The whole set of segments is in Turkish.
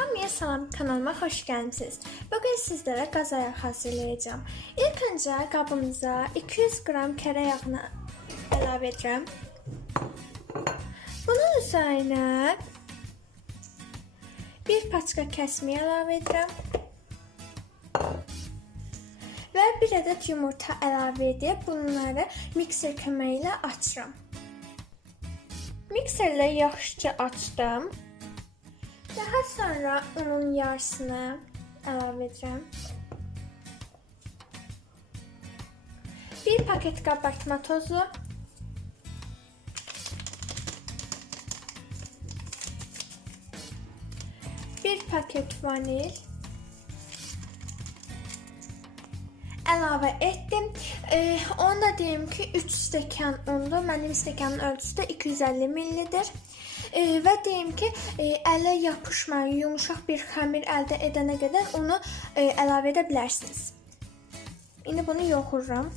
Hamıya salam kanalıma hoş geldiniz. Bugün sizlere qaz ayağı hazırlayacağım. İlk önce qabımıza 200 gram kərə yağını əlavə edirəm. Bunun üzerine bir paçka kəsmiyi əlavə edirəm. Və bir adet yumurta əlavə edib bunları mikser köməyi ilə açıram. Mikserlə yaxşıca açdım. Daha sonra unun yarısını əlavə edirəm. Bir paket kabartma tozu. Bir paket vanil. Əlavə etdim. Ee, onu da deyim ki 3 stəkan undur. Mənim stəkanın ölçüsü də 250 ml-dir. Ee, və deyim ki, e, ələ yapışmayan yumuşaq bir xəmir əldə edənə qədər onu e, əlavə edə bilərsiniz. İndi bunu yoğururam.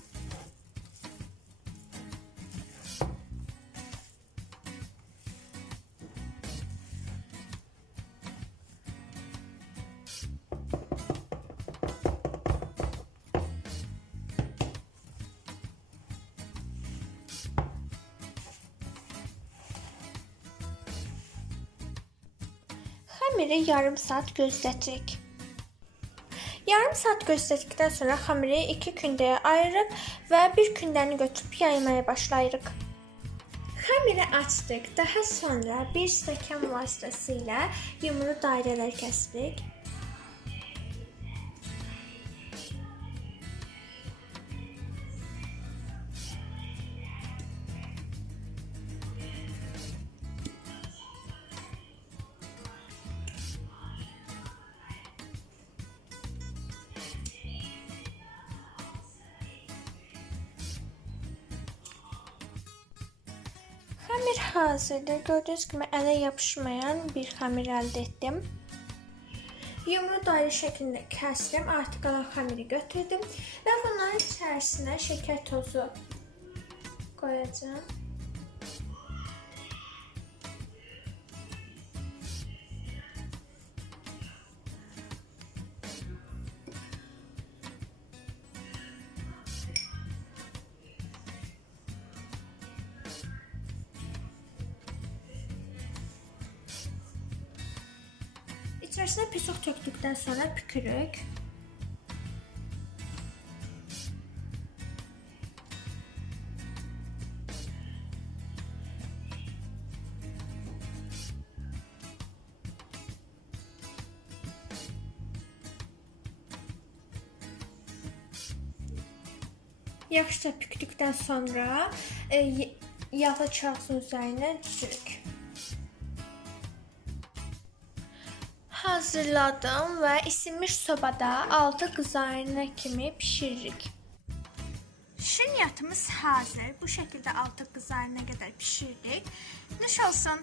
Xəmiri yarım saat gözlətdik. Yarım saat gözlətdikdən sonra xəmiri iki kündəyə ayırıb və bir kündəni götürüb yaymaya başlayırıq. Xəmiri açdıq. Daha sonra bir stəkan vasitəsilə yumru dairələr kəsdik. Xəmir hazırdır. Gördüyünüz kimi ələ yapışmayan bir xəmir əldə etdim. Yumru dairə şəklində kəsdim. Artıq qalan xəmiri götürdüm və bunların içərisinə şəkər tozu qoyacağam. İçerisine pisok töktükten sonra pükürük. Yaxşıca püktükten sonra e, yağlı kağıdın üzerine sürük. Hazırladım ve isinmiş sobada altı kızarına kimi pişiririk. Şinyatımız hazır. Bu şekilde altı kızarına kadar pişirdik. Nuş olsun.